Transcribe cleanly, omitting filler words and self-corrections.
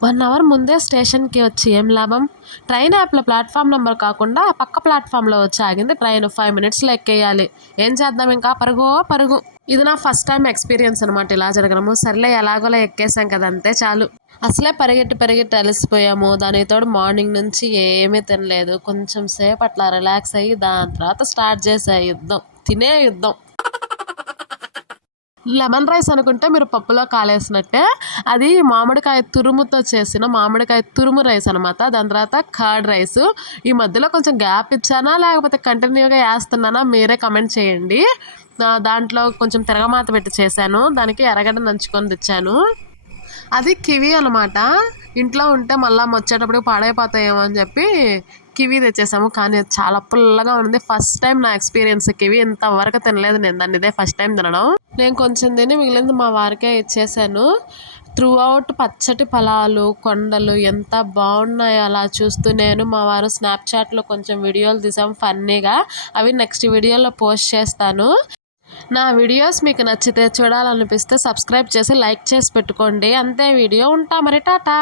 1 hour ముందే స్టేషన్‌కి వచ్చి ఏం లాభం? ట్రైన్ యాప్‌లో ప్లాట్‌ఫామ్ నంబర్ కాకుండా పక్క ప్లాట్‌ఫామ్‌లో వచ్చి ఆగింది ట్రైన్. 5 మినిట్స్‌లో ఎక్కేయాలి. ఏం చేద్దాం ఇంకా పరుగో పరుగు. ఇది నా ఫస్ట్ టైమ్ ఎక్స్‌పీరియన్స్ అనమాట ఇలా జరగడము. సర్లే ఎలాగోలా ఎక్కేసాం కదా అంతే చాలు. అసలే పరిగెట్టి పరిగెట్టి అలసిపోయాము. దానికి తోడు మార్నింగ్ నుంచి ఏమీ తినలేదు. కొంచెం సేపు అట్లా రిలాక్స్ అయ్యి దాని తర్వాత స్టార్ట్ చేశా యుద్ధం. తినే యుద్ధం. లెమన్ రైస్ అనుకుంటే మీరు పప్పులో కాలేసినట్టే. అది మామిడికాయ తురుముతో చేసిన మామిడికాయ తురుము రైస్ అనమాట. దాని తర్వాత కర్డ్ రైసు. ఈ మధ్యలో కొంచెం గ్యాప్ ఇచ్చానా లేకపోతే కంటిన్యూగా ఏస్తున్నానా మీరే కమెంట్ చేయండి. దాంట్లో కొంచెం తిరగమాత పెట్టి చేశాను. దానికి ఎర్రగడ్డ నంచుకొని తెచ్చాను. అది కివి అనమాట. ఇంట్లో ఉంటే మళ్ళా వచ్చేటప్పటికి పాడైపోతాయేమో అని చెప్పి కివి తెచ్చేసాము. కానీ అది చాలా పుల్లగా ఉంది. ఫస్ట్ టైం నా ఎక్స్పీరియన్స్ కివి ఇంతవరకు తినలేదు నేను దాన్ని. ఇదే ఫస్ట్ టైం తినడం. నేను కొంచెం తిని మిగిలింది మా వారికే ఇచ్చేసాను. త్రూ అవుట్ పచ్చటి పొలాలు, కొండలు ఎంత బాగున్నాయో అలా చూస్తూ నేను మా వారు స్నాప్చాట్లో కొంచెం వీడియోలు తీసాం ఫన్నీగా. అవి నెక్స్ట్ వీడియోలో పోస్ట్ చేస్తాను. నా వీడియోస్ మీకు నచ్చితే చూడాలనిపిస్తే సబ్స్క్రైబ్ చేసి లైక్ చేసి పెట్టుకోండి. అంతే వీడియో ఉంటా మరి టాటా.